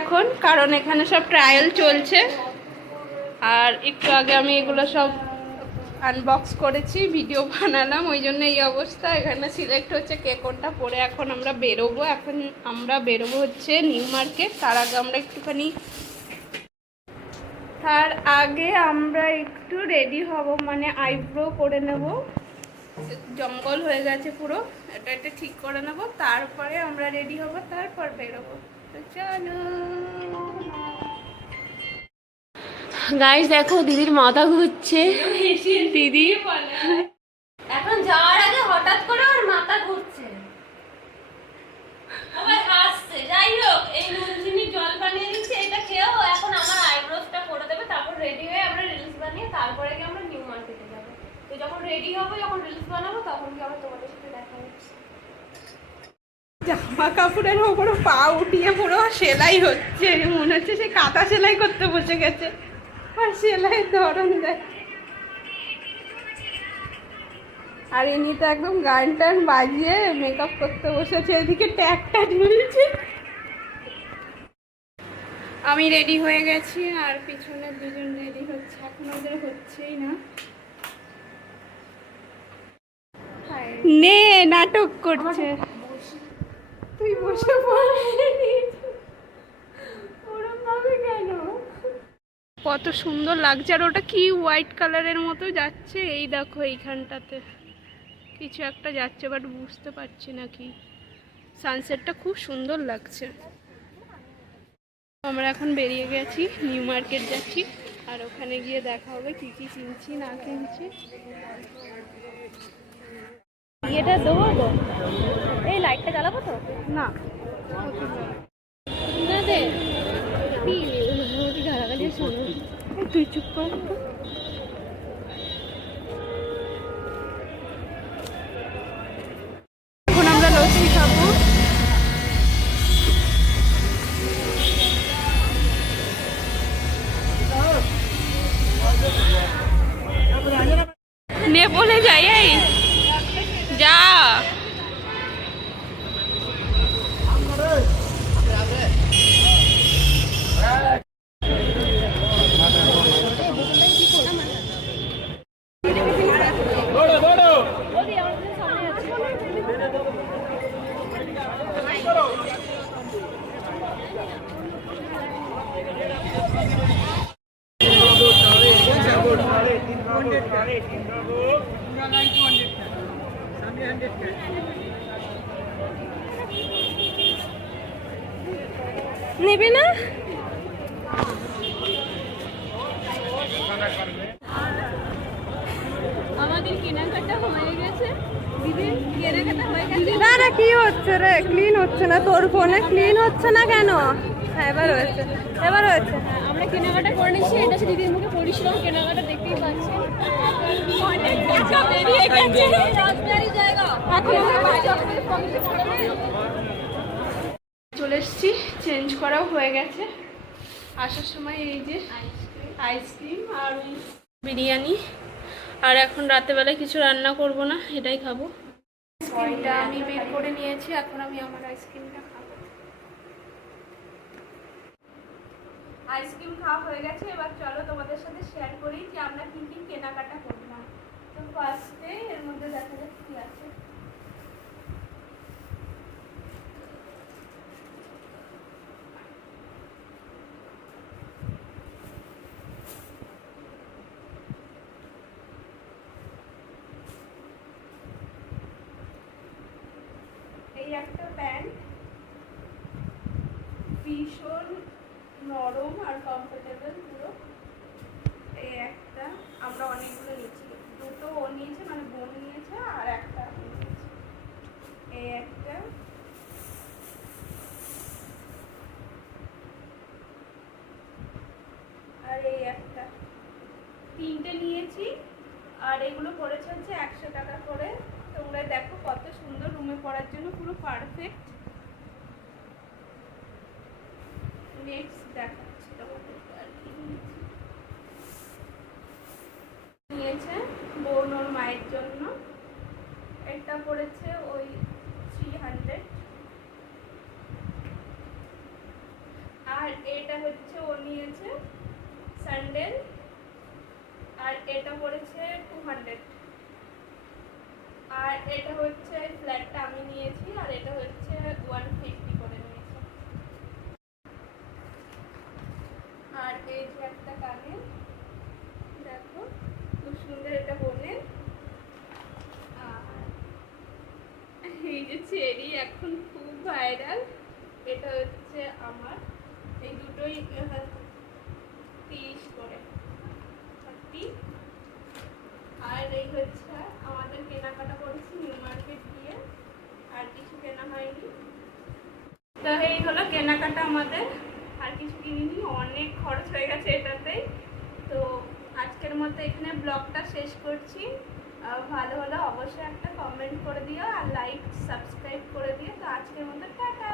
এখন, কারণ এখানে সব ট্রায়াল চলছে। আর একটু আগে আমি এগুলো সব আনবক্স করেছি ভিডিও বানালাম, ওই জন্য এই অবস্থা। এখানে সিলেক্ট হচ্ছে কে কোনটা পরে এখন আমরা বেরোবো। এখন আমরা বেরোবো হচ্ছে নিউ মার্কেট, তার আগে আমরা একটুখানি তার আগে আমরা একটু রেডি হব মানে আইব্রো করে নেব। জঙ্গল হয়ে গেছে পুরো, এটা এটা ঠিক করে নেব, তারপরে আমরা রেডি হব, তারপর বেরোবো। গাইস দেখো দিদির মাথা ঘুরছে। দিদি এখন যাওয়ার আগে হঠাৎ করে ওর মাথা ঘুরছে আবার হাসছে যাই হোক এই নুন চিনি জল বানিয়ে দিচ্ছে এটা খেয়েও এখন আমার আইব্রোসটা করে দেবে তারপর রেডি হয়ে আমরা রিলস বানিয়ে তারপরে গিয়ে আমরা নিউ মার্কেটে যাব তো যখন রেডি হব যখন রিলস বানাবো তখন কি আবার তোমাদের সাথে দেখা হচ্ছে জামা কাপড়ের ওপরে পা উঠিয়ে পুরো সেলাই হচ্ছে। মনে হচ্ছে সে কাঁথা সেলাই করতে বসে গেছে। আর সেলাইয়ের ধরন দেয় আর ইনি তো একদম গান টান বাজিয়ে মেকআপ করতে বসেছে। এদিকে ট্যাগটা ঝুলছে। আমি রেডি হয়ে গেছি আর পিছনে দুজন রেডি হচ্ছে। এখন ওদের হচ্ছেই না। নে নাটক করছে। তুই বসে কেন? কত সুন্দর লাগছে, আর ওটা কি হোয়াইট কালারের মতো যাচ্ছে? এই দেখো এইখানটাতে। কিছু একটা যাচ্ছে বাট বুঝতে পারছি না কি। সানসেটটা খুব সুন্দর লাগছে। আমরা এখন বেরিয়ে গেছি নিউ মার্কেট যাচ্ছি। আর ওখানে গিয়ে দেখা হবে কি কি কিনছি, না কিনছি। এটা দেবো তো এই লাইটটা জ্বালাবো তো? না। না দে। তুই চুপ কর। নেবে না? আমাদের কেনাকাটা হয়ে গেছে। হয়ে না না কি হচ্ছে রে? ক্লিন হচ্ছে না তোর ফোনে ক্লিন হচ্ছে না কেন? হ্যাঁ এবার হয়েছে। এবার হয়েছে। আমরা কেনাকাটা করে নিচ্ছি। এটা দিদির মুখে পরিশ্রম কেনাকাটা দেখতেই পাচ্ছি অনেক টাকা বেরিয়ে গেছে রাজবাড়ি জায়গা এখন আমরা বাইরে অফিসে পকেটে টাকা নেই। চলে এসেছি চেঞ্জ করাও হয়ে গেছে। আসার সময় এই যে আইসক্রিম আর বিরিয়ানি। আর এখন রাতেবেলায় কিছু রান্না করব না, এটাই খাব। আইসক্রিমটা আমি বের করে নিয়েছি, এখন আমি আমার আইসক্রিমটা খাব। আইসক্রিম খাওয়া হয়ে গেছে, এবার চলো তোমাদের সাথে শেয়ার করি যে আমরা কি কি কেনাকাটা তো ফার্স্টে এর মধ্যে দেখা যাক কি আছে। এই একটা প্যান্ট ভীষণ নরম আর কমফোর্টেবল পুরো এই একটা আমরা অনেকগুলো নিয়েছি দুটো ও নিয়েছে মানে বোন নিয়েছে আর একটা আমি নিয়েছি এই একটা আর এই একটা। তিনটে নিয়েছি, আর এগুলো পড়েছে হচ্ছে একশো টাকা করে। তোমরা দেখো কত সুন্দর রুমে পড়ার জন্য, পুরো পারফেক্ট নেক্সট নিয়েছে। বোন ওর মায়ের জন্য। এটা পড়েছে ওই থ্রি হান্ড্রেড আর এটা হচ্ছে ও নিয়েছে এটা পড়েছে টু হান্ড্রেড আর এটা হচ্ছে ফ্ল্যাটটা আমি নিয়েছি আর এটা হচ্ছে ওয়ান ফিফটি করে নিয়েছি। আর এই যে একটা কানে দেখো খুব সুন্দর এটা বলে আর এই যে চেরি এখন খুব ভাইরাল এটা হচ্ছে আমার। এই দুটোই আহ, তিরিশ করে। থার্টি এই হচ্ছে আমাদের কেনাকাটা করেছি নিউ মার্কেট দিয়ে আর কিছু কেনা হয়নি। তো এই হলো কেনাকাটা আমাদের। আর কিছু কিনিনি, অনেক খরচ হয়ে গেছে এটাতেই। তো আজকের মতো এখানে ব্লগটা শেষ করছি। ভালো হলে অবশ্যই একটা কমেন্ট করে দিও আর লাইক সাবস্ক্রাইব করে দিও। তো আজকের মতো টাটা